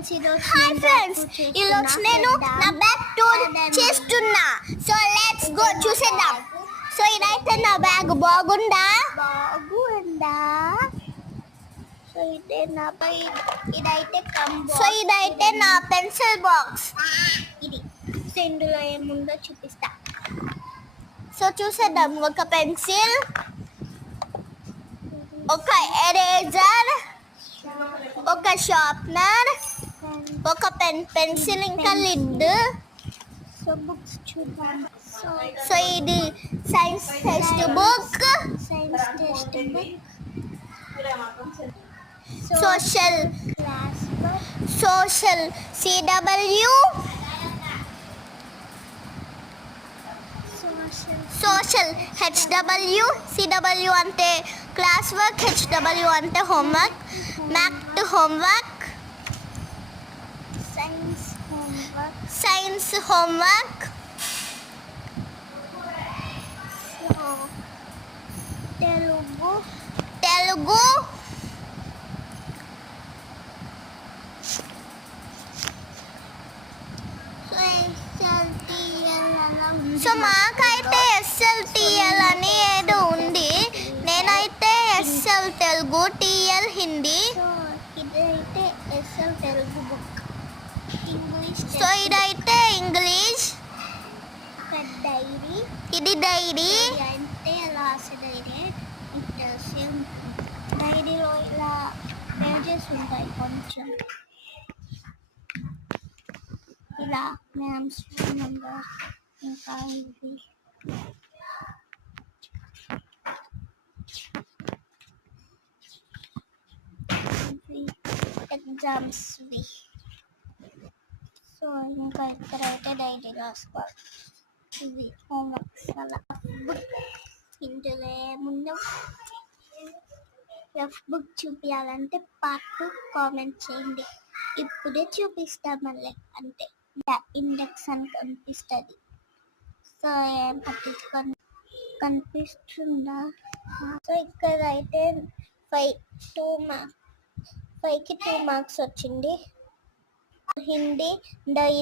Hi friends, ఈరోజు నేను నా బ్యాగ్ టూర్ చేస్తున్నా. సో లెట్స్ గో చూసేద్దాం. సో ఇదైతే నా బ్యాగ్ బాగుందా? సో ఇదైతే నా పెన్సిల్ బాక్స్. ఇది సో ఇందులో ఏముందో చూపిస్తా. సో చూసేద్దాం. ఒక పెన్సిల్, ఒక ఎరేజర్, ఒక షార్ప్నర్, ఒక పెన్సిల్, ఇంకా లిడ్. సో బుక్స్ చూద్దాం. సో ఇది science text book, social CW, social HW. CW అంటే క్లాస్ వర్క్, హెచ్డబ్ల్యూ అంటే homework. Math homework, science homework. Telugu సో మాకైతే ఎస్ఎల్టిఎల్ అని ఏదో ఉంది. నేనైతే ఎస్ఎల్ తెలుగు, టిఎల్ హిందీ. ఇదైతే ఎస్ఎల్ తెలుగు బుక్. సో ఇదైతే ఇంగ్లీష్. డైరీ, ఇది డైరీ అంటే రాసే డైరీ. డైరీలో ఇలా పేజెస్ ఉంటాయి కొంచెం, ఇలా మ్యామ్స్ ఫోన్ నెంబర్, ఇంకా ఇవి ఎగ్జామ్స్వి. సో ఇంకా ఇక్కడైతే డైరీ రాసుకోవాలి. ఇవి హోంవర్క్స్. అలా బుక్ ఇందులో ఏముందో రఫ్ బుక్ చూపించాలంటే పార్ట్ కామెంట్ చేయండి. ఇప్పుడే చూపిస్తా మళ్ళీ, అంటే ఇండెక్స్ అని కనిపిస్తుంది. సో ఏం పట్టించుకొని కనిపిస్తుందా? సో ఇక్కడ అయితే 5కి 2 మార్క్స్ వచ్చింది. హిందీ డైరీ